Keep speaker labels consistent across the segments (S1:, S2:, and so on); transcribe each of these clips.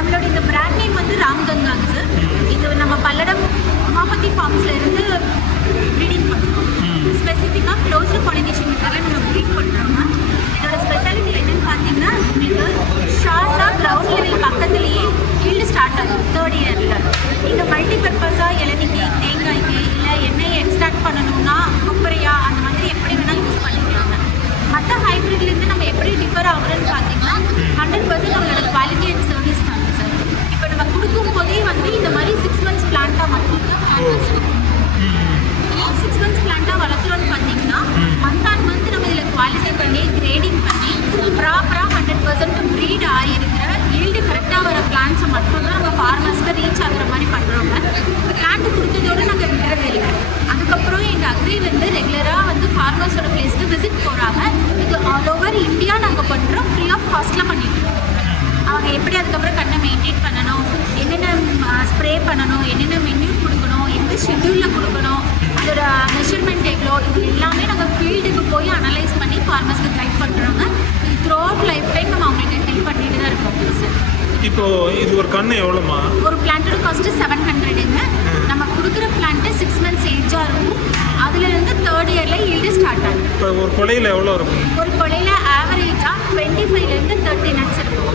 S1: நம்மளோட இந்த brand name வந்து ராம்கங்காங்க சார். இது நம்ம பல்லடம் உமாபதி ஃபார்ம்ஸ்ல இருந்து ப்ரீடிங் பண்ணுறோம் ஸ்பெசிஃபிக்காக க்ளோஸ்டு பாலினேஷன் மெத்தடில் நம்ம ப்ரீட் பண்ணுறோங்க இதோட ஸ்பெஷாலிட்டி என்னன்னு பார்த்தீங்கன்னா உங்களுக்கு ஷார்ட்டாக கிரவுண்ட் லெவல் பக்கத்துலேயே மட்டும்தான் நம்ம ஃபார்மர்ஸ்க்கு ரீச் ஆகுற மாதிரி பண்ணுறோங்க பிளான்ட் கொடுத்ததோடு நாங்கள் விடுறதே இல்லை. அதுக்கப்புறம் எங்கள் அக்ரி வந்து ரெகுலராக வந்து ஃபார்மர்ஸோட பிளேஸ்க்கு விசிட் போகிறாங்க இது ஆல் ஓவர் இந்தியா நாங்கள் பண்ணுறோம் ஃப்ரீ ஆஃப் காஸ்ட்டில் பண்ணிட்டு அவங்க எப்படி அதுக்கப்புறம் கண்ணை மெயின்டைன் பண்ணணும்? என்னென்ன ஸ்ப்ரே பண்ணணும்? என்னென்ன மென்யூ கொடுக்கணும்? எந்த ஷெட்யூலில் கொடுக்கணும்? அதோட மெஷர்மெண்ட் எவ்வளோ? இது எல்லாமே நாங்கள் ஃபீல்டுக்கு போய் அனலைஸ் பண்ணி ஃபார்மர்ஸ்க்கு கைட் பண்ணுறோங்க இது த்ரூ அவுட் லைஃப் டைம் நம்ம அவங்களுக்கு ஹெல்ப் பண்ணிட்டு தான் இருக்கோம். சார்
S2: இப்போ இது ஒரு கண்ணு எவ்வளோமா
S1: ஒரு பிளான்ட்டோட காஸ்ட்டு செவன் ஹண்ட்ரடுங்க நம்ம கொடுக்குற பிளான்ட்டு சிக்ஸ் மந்த்ஸ் ஏஜாக இருக்கும். அதுலேருந்து தேர்ட் இயரில் ஈல்டு ஸ்டார்ட் ஆகும்.
S2: இப்போ ஒரு கொலையில் எவ்வளோ இருக்கும்?
S1: ஒரு கொலையில் ஆவரேஜாக டுவெண்ட்டி ஃபைவ்லேருந்து தேர்ட்டி நட்ஸ் இருக்கும்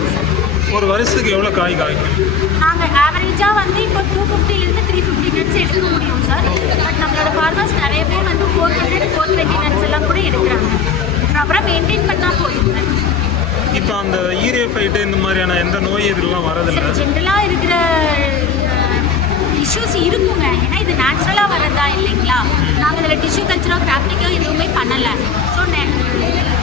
S2: ஒரு வருஷத்துக்கு எவ்வளோ காய் காய்க்கும்?
S1: நாங்கள் ஆவரேஜாக வந்து இப்போ டூ ஃபிஃப்டிலேருந்து த்ரீ ஃபிஃப்டி நட்ஸ் எடுக்க முடியும் சார் பட் நம்மளோட ஃபார்மர்ஸ் நிறைய பேர் வந்து four hundred four twenty nuts எல்லாம் கூட எடுக்கிறாங்க ப்ராப்பராக மெயின்டைன் பண்ணால் போதுங்க
S2: இப்போ அந்த ஈரிய ஃபைட்டு இந்த மாதிரியான எந்த நோய் இதெல்லாம் வரதில்லை
S1: ஜென்ரலாக இருக்கிற இஷ்யூஸ் இருக்குங்க. ஏன்னா இது நேச்சுரலாக வரதா இல்லைங்களா? நாங்கள் இதில் டிஷ்யூ கல்ச்சரோ கிராஃப்டிக்கோ எதுவுமே பண்ணலை. ஸோ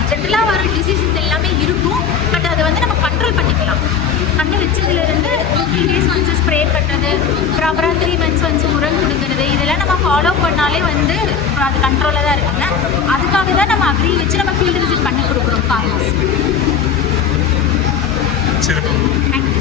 S1: ஜென்ரலாக வர டிசீசஸ் எல்லாமே இருக்கும். பட் அதை வந்து நம்ம கண்ட்ரோல் பண்ணிக்கலாம். கண்ணு வச்சதுலேருந்து ஃபிஃப்டீன் டேஸ் ஒன்ஸ் ஸ்ப்ரே பண்ணுறது ப்ராப்பராக த்ரீ மந்த்ஸ் ஒன்ஸ் உரம் கொடுக்குறது இதெல்லாம் நம்ம ஃபாலோ பண்ணாலே வந்து அது கண்ட்ரோலாக தான் இருக்குங்க. அதுக்காக தான் நம்ம அக்ரி வச்சு நம்ம ஃபீல்டு விசிட் பண்ணி கொடுக்குறோம் ஃபார்மர்ஸ்
S2: சரி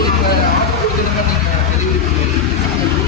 S1: கொடுக்க ஆட்கள் தினமாக நீங்கள் தெரிவிக்கிறீங்க